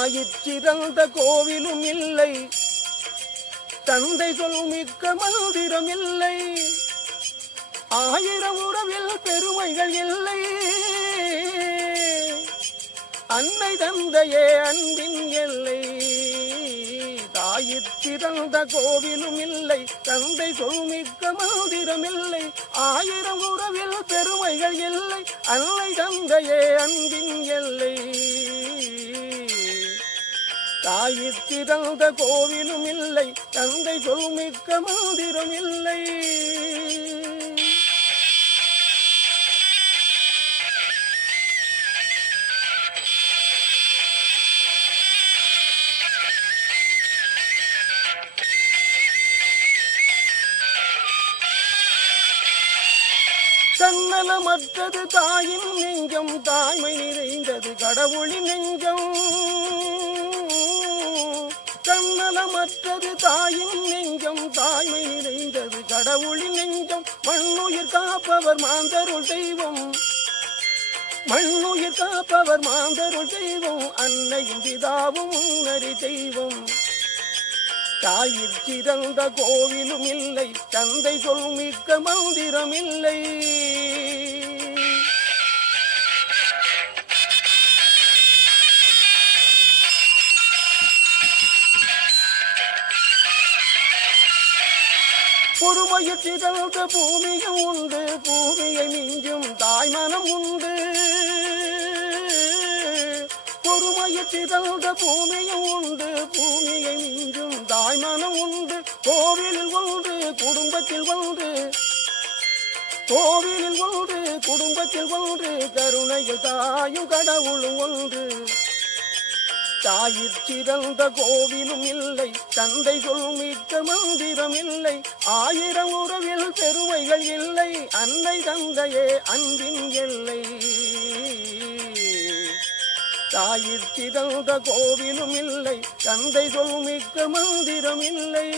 தாயிறந்த கோவிலும் இல்லை, தந்தை சொல் மிக்க மந்திரம் இல்லை, ஆயிரம் உறவில் பெருமைகள் இல்லை, அன்னை தந்தையே அன்பின் எல்லை. தாயிறந்த கோவிலும் இல்லை, தந்தை சொல் மிக்க மந்திரம் இல்லை, ஆயிரம் உறவில் பெருமைகள் இல்லை, அன்னை தந்தையே அன்பின் எல்லை. தாயிறந்த கோவிலும் இல்லை, தந்தை சொல் மிக்க மந்திரம் இல்லை. தன்னலமற்றது தாயின் நெஞ்சம், தாய்மை நிறைந்தது கடவுளின் நெஞ்சம். தன்னலமற்றது தாயின் நெஞ்சம், தாய்மை நிறைந்தது கடவுளின் நெஞ்சம். மண்ணுயிர் காப்பவர் மாந்தருள் தெய்வம், மண்ணுயிர் காப்பவர் மாந்தருள் தெய்வம், அன்னையும் பிதாவும் முன்னறி தெய்வம். தாயிறந்த கோவிலும் இல்லை, தந்தை சொல் மிக்க மந்திரம் இல்லை. பொறுமையிறந்த பூமியும் உண்டு, பூமியை மிஞ்சும் தாய்மனம் உண்டு. பொறுமையிறந்த பூமியும் உண்டு, பூமியை மிஞ்சும் தாய்மனம் உண்டு. கோவிலில் ஒன்று குடும்பத்தில் ஒன்று, கோவிலில் ஒன்று குடும்பத்தில் ஒன்று, கருணையில் தாயும் கடவுளும் ஒன்று. தாயிறந்த கோவிலும் இல்லை, தந்தை சொல் மிக்க மந்திரம் இல்லை, ஆயிரம் உறவில் பெருமைகள் இல்லை, அன்னை தந்தையே அன்பின் எல்லை. தாயிறந்த கோவிலும் இல்லை, தந்தை சொல் மிக்க மந்திரம் இல்லை.